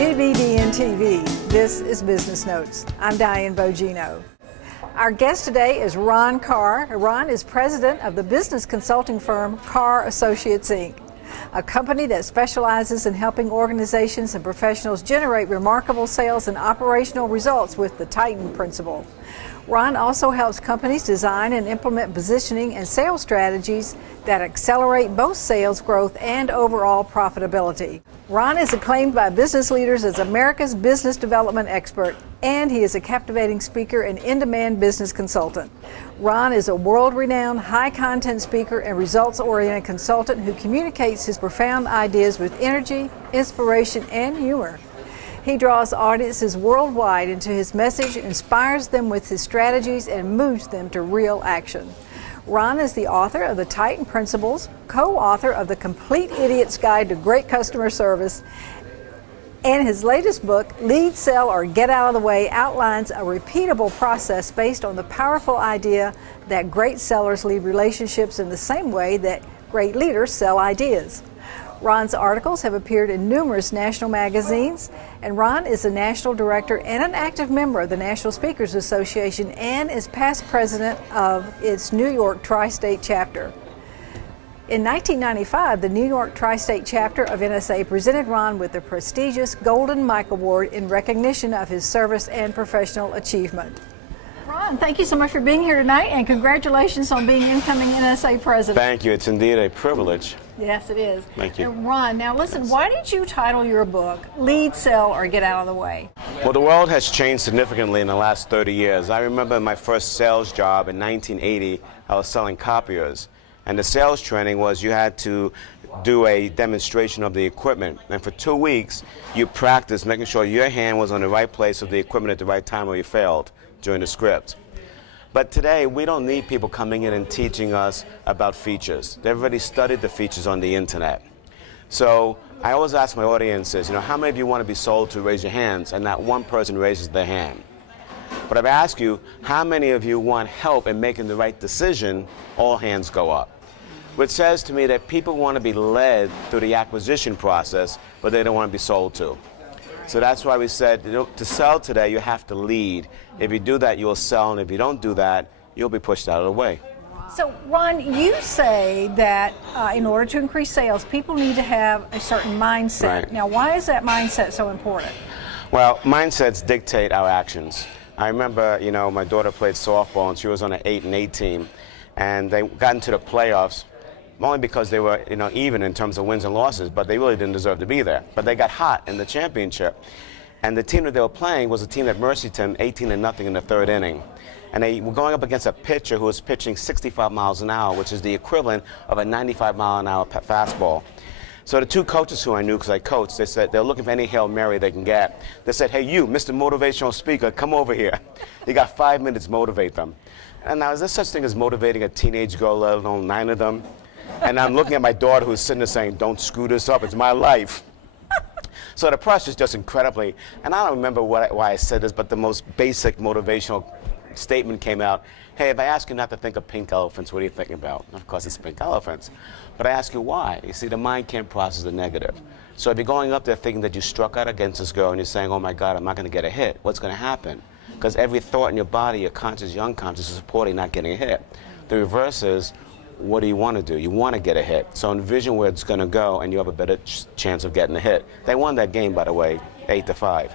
GBDNtv. This is Business Notes. I'm Diane Bogino. Our guest today is Ron Karr. Ron is president of the business consulting firm Karr Associates, Inc., a company that specializes in helping organizations and professionals generate remarkable sales and operational results with the Titan principle. Ron also helps companies design and implement positioning and sales strategies that accelerate both sales growth and overall profitability. Ron is acclaimed by business leaders as America's business development expert, and he is a captivating speaker and in-demand business consultant. Ron is a world-renowned, high-content speaker and results-oriented consultant who communicates his profound ideas with energy, inspiration, and humor. He draws audiences worldwide into his message, inspires them with his strategies, and moves them to real action. Ron is the author of the Titan Principles, co-author of The Complete Idiot's Guide to Great Customer Service, and his latest book, Lead, Sell, or Get Out of the Way, outlines a repeatable process based on the powerful idea that great sellers lead relationships in the same way that great leaders sell ideas. Ron's articles have appeared in numerous national magazines, and Ron is a national director and an active member of the National Speakers Association and is past president of its New York Tri-State chapter. In 1995, the New York Tri-State chapter of NSA presented Ron with the prestigious Golden Mike Award in recognition of his service and professional achievement. Ron, thank you so much for being here tonight, and congratulations on being incoming NSA president. Thank you. It's indeed a privilege. Yes, it is. Thank you. And Ron, now listen, why did you title your book Lead, Sell, or Get Out of the Way? Well, the world has changed significantly in the last 30 years. I remember my first sales job in 1980, I was selling copiers. And the sales training was you had to do a demonstration of the equipment. And for 2 weeks, you practiced making sure your hand was on the right place of the equipment at the right time or you failed during the script. But today, we don't need people coming in and teaching us about features. They've already studied the features on the internet. So I always ask my audiences, how many of you want to be sold to? Raise your hands, and not one person raises their hand. But if I ask you, how many of you want help in making the right decision, all hands go up. Which says to me that people want to be led through the acquisition process, but they don't want to be sold to. So that's why we said, to sell today, you have to lead. If you do that, you'll sell, and if you don't do that, you'll be pushed out of the way. So, Ron, you say that in order to increase sales, people need to have a certain mindset. Right. Now, why is that mindset so important? Well, mindsets dictate our actions. I remember, my daughter played softball, and she was on an 8-8 team, and they got into the playoffs only because they were, even in terms of wins and losses, but they really didn't deserve to be there. But they got hot in the championship. And the team that they were playing was a team at Mercyton, 18-0 in the third inning. And they were going up against a pitcher who was pitching 65 miles an hour, which is the equivalent of a 95-mile-an-hour fastball. So the two coaches who I knew, because I coached, they said they're looking for any Hail Mary they can get. They said, hey, you, Mr. Motivational Speaker, come over here. You got 5 minutes, motivate them. And now, is there such thing as motivating a teenage girl, let alone 9 of them? And I'm looking at my daughter who's sitting there saying, don't screw this up, it's my life. So the press is just incredibly, and I don't remember why I said this, but the most basic motivational statement came out. Hey, if I ask you not to think of pink elephants, what are you thinking about? Of course, it's pink elephants. But I ask you why. You see, the mind can't process the negative. So if you're going up there thinking that you struck out against this girl and you're saying, oh my God, I'm not going to get a hit, what's going to happen? Because every thought in your body, your conscious, your unconscious, is supporting not getting a hit. The reverse is, what do you want to do? You want to get a hit. So envision where it's going to go, and you have a better chance of getting a hit. They won that game, by the way, 8-5.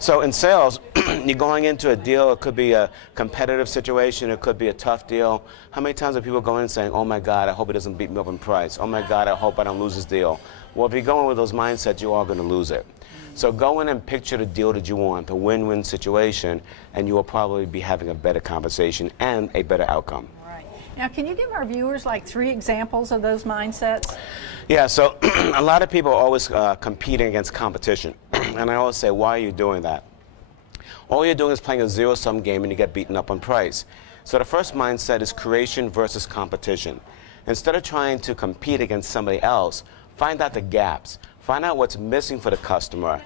So in sales, you're going into a deal. It could be a competitive situation. It could be a tough deal. How many times are people going in saying, oh, my God, I hope it doesn't beat me up in price. Oh, my God, I hope I don't lose this deal. Well, if you're going with those mindsets, you are going to lose it. So go in and picture the deal that you want, the win-win situation, and you will probably be having a better conversation and a better outcome. Now, can you give our viewers like 3 examples of those mindsets? Yeah, so a lot of people are always competing against competition. And I always say, why are you doing that? All you're doing is playing a zero-sum game and you get beaten up on price. So the first mindset is creation versus competition. Instead of trying to compete against somebody else, find out the gaps. Find out what's missing for the customer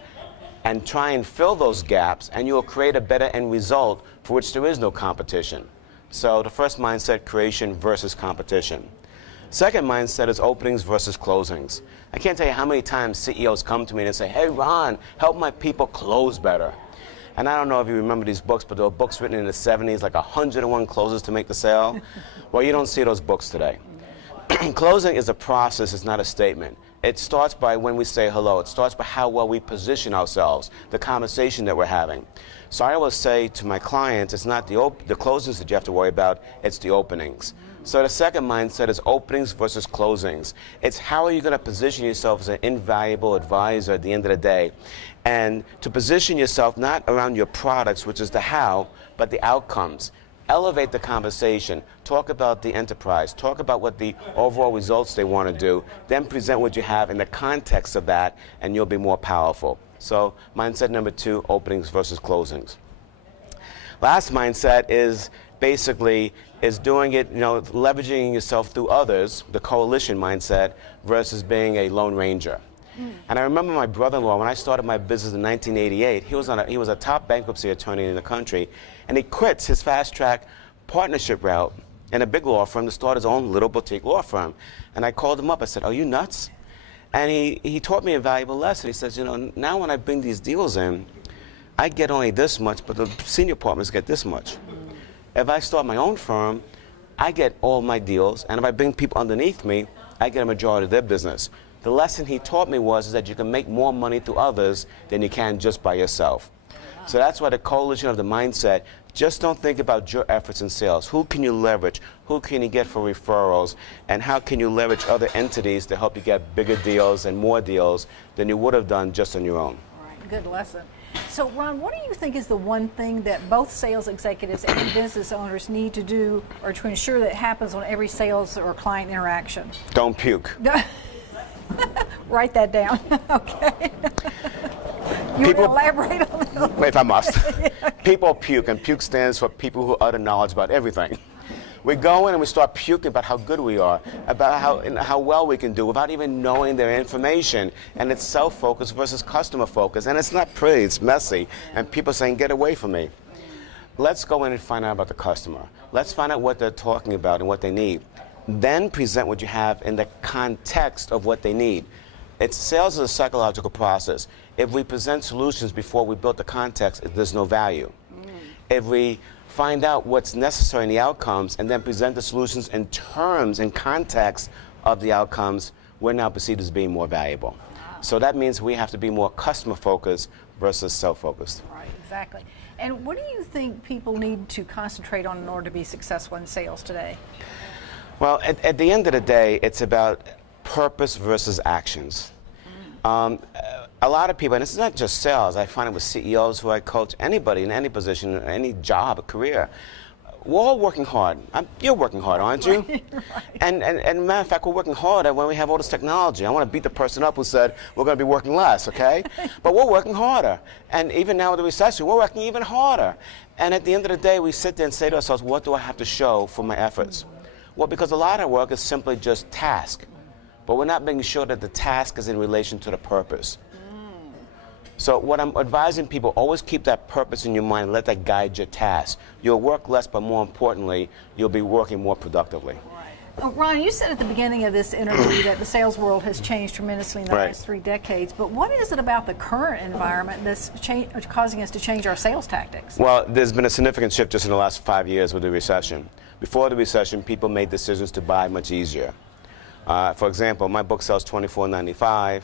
and try and fill those gaps, and you will create a better end result for which there is no competition. So the first mindset, creation versus competition. Second mindset is openings versus closings. I can't tell you how many times CEOs come to me and say, hey Ron, help my people close better. And I don't know if you remember these books, but there were books written in the 70s, like 101 closes to make the sale. Well, you don't see those books today. Closing is a process, it's not a statement. It starts by when we say hello. It starts by how well we position ourselves, the conversation that we're having. So I always say to my clients, it's not the closings that you have to worry about, it's the openings. So the second mindset is openings versus closings. It's how are you going to position yourself as an invaluable advisor at the end of the day. And to position yourself not around your products, which is the how, but the outcomes. Elevate the conversation. Talk about the enterprise. Talk about what the overall results they want to do. Then present what you have in the context of that, and you'll be more powerful. So mindset number 2, openings versus closings. Last mindset is basically doing it, leveraging yourself through others, the coalition mindset, versus being a lone ranger. And I remember my brother-in-law, when I started my business in 1988, he was a top bankruptcy attorney in the country, and he quits his fast-track partnership route in a big law firm to start his own little boutique law firm. And I called him up. I said, are you nuts? And he taught me a valuable lesson. He says, now when I bring these deals in, I get only this much, but the senior partners get this much. If I start my own firm, I get all my deals, and if I bring people underneath me, I get a majority of their business. The lesson he taught me was that you can make more money through others than you can just by yourself. So that's why the coalition of the mindset, just don't think about your efforts in sales. Who can you leverage? Who can you get for referrals? And how can you leverage other entities to help you get bigger deals and more deals than you would have done just on your own? All right, good lesson. So Ron, what do you think is the one thing that both sales executives and business owners need to do or to ensure that happens on every sales or client interaction? Don't puke. Write that down. Okay. You want to elaborate on that? If I must. Yeah. People puke, and puke stands for people who utter knowledge about everything. We go in and we start puking about how good we are, about how well we can do without even knowing their information. And it's self-focused versus customer-focused. And it's not pretty, it's messy. And people saying, get away from me. Let's go in and find out about the customer. Let's find out what they're talking about and what they need. Then present what you have in the context of what they need. Sales is a psychological process. If we present solutions before we build the context, there's no value. If we find out what's necessary in the outcomes and then present the solutions in terms and context of the outcomes, we're now perceived as being more valuable. So that means we have to be more customer-focused versus self-focused. Right, exactly. And what do you think people need to concentrate on in order to be successful in sales today? Well, at the end of the day, it's about purpose versus actions. A lot of people, and it's not just sales, I find it with CEOs who I coach, anybody in any position, any job, a career, we're all working hard. You're working hard, aren't you? Right. And matter of fact, we're working harder when we have all this technology. I want to beat the person up who said we're going to be working less, okay? But we're working harder. And even now with the recession, we're working even harder. And at the end of the day, we sit there and say to ourselves, what do I have to show for my efforts? Well, because a lot of work is simply just task. But we're not making sure that the task is in relation to the purpose. So what I'm advising people, always keep that purpose in your mind and let that guide your task. You'll work less, but more importantly, you'll be working more productively. Right. Ron, you said at the beginning of this interview that the sales world has changed tremendously in the last 3 decades, but what is it about the current environment that's causing us to change our sales tactics? Well, there's been a significant shift just in the last 5 years with the recession. Before the recession, people made decisions to buy much easier. For example, my book sells $24.95.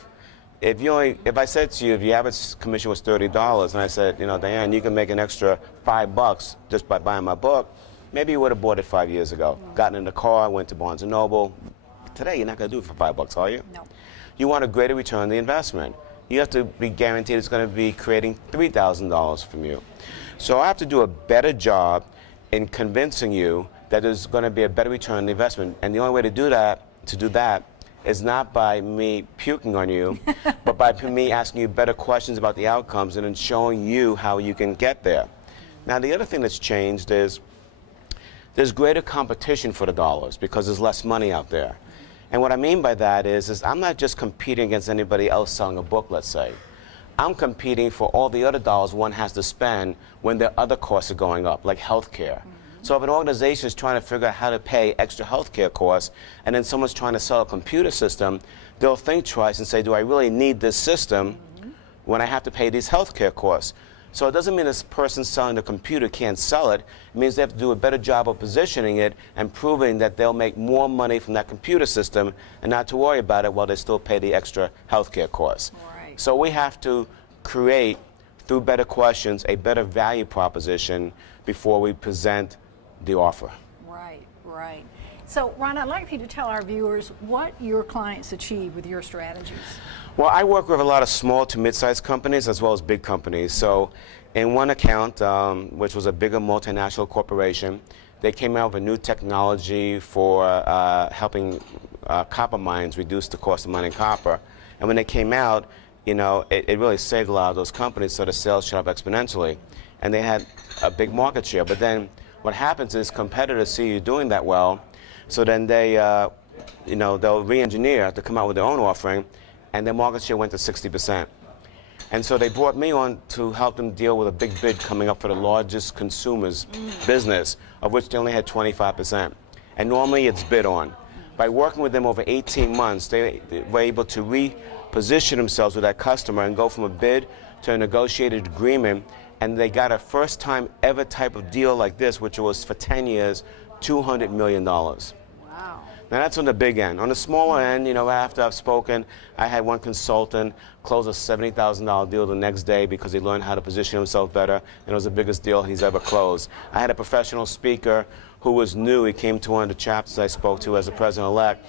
If I said to you, if your average commission was $30, and I said, Diane, you can make an extra $5 just by buying my book, maybe you would have bought it 5 years ago. Gotten in the car, went to Barnes & Noble. Today, you're not going to do it for $5, are you? No. You want a greater return on the investment. You have to be guaranteed it's going to be creating $3,000 from you. So I have to do a better job in convincing you that there's going to be a better return on the investment. And the only way to do that is not by me puking on you, but by me asking you better questions about the outcomes and then showing you how you can get there. Now, the other thing that's changed is there's greater competition for the dollars because there's less money out there. And what I mean by that is I'm not just competing against anybody else selling a book, let's say. I'm competing for all the other dollars one has to spend when their other costs are going up, like healthcare. So if an organization is trying to figure out how to pay extra healthcare costs, and then someone's trying to sell a computer system, they'll think twice and say, do I really need this system when I have to pay these healthcare costs? So it doesn't mean this person selling the computer can't sell it. It means they have to do a better job of positioning it and proving that they'll make more money from that computer system and not to worry about it while they still pay the extra healthcare costs. Right. So we have to create, through better questions, a better value proposition before we present the offer. Right, right. So, Ron, I'd like for you to tell our viewers what your clients achieve with your strategies. Well, I work with a lot of small to mid-sized companies as well as big companies. So in one account, which was a bigger multinational corporation, they came out with a new technology for helping copper mines reduce the cost of mining copper. And when they came out, it really saved a lot of those companies, so the sales shot up exponentially. And they had a big market share. But then what happens is competitors see you doing that well, so then they, they'll re-engineer to come out with their own offering, and their market share went to 60%. And so they brought me on to help them deal with a big bid coming up for the largest consumers business, of which they only had 25%. And normally it's bid on. By working with them over 18 months, they were able to reposition themselves with that customer and go from a bid to a negotiated agreement, and they got a first time ever type of deal like this, which was for 10 years, $200 million. Wow. Now that's on the big end. On the smaller end, after I've spoken, I had one consultant close a $70,000 deal the next day because he learned how to position himself better, and it was the biggest deal he's ever closed. I had a professional speaker who was new. He came to one of the chapters I spoke to as the president-elect,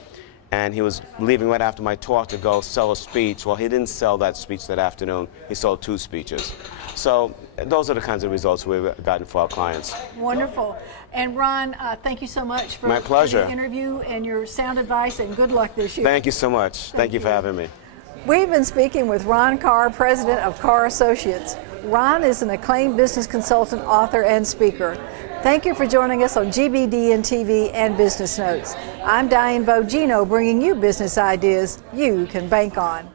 and he was leaving right after my talk to go sell a speech. Well, he didn't sell that speech that afternoon. He sold 2 speeches. So those are the kinds of results we've gotten for our clients. Wonderful. And Ron, thank you so much for My pleasure. the interview and your sound advice, and good luck this year. Thank you so much. Thank you for having me. We've been speaking with Ron Karr, president of Karr Associates. Ron is an acclaimed business consultant, author, and speaker. Thank you for joining us on GBDNtv and Business Notes. I'm Diane Bogino, bringing you business ideas you can bank on.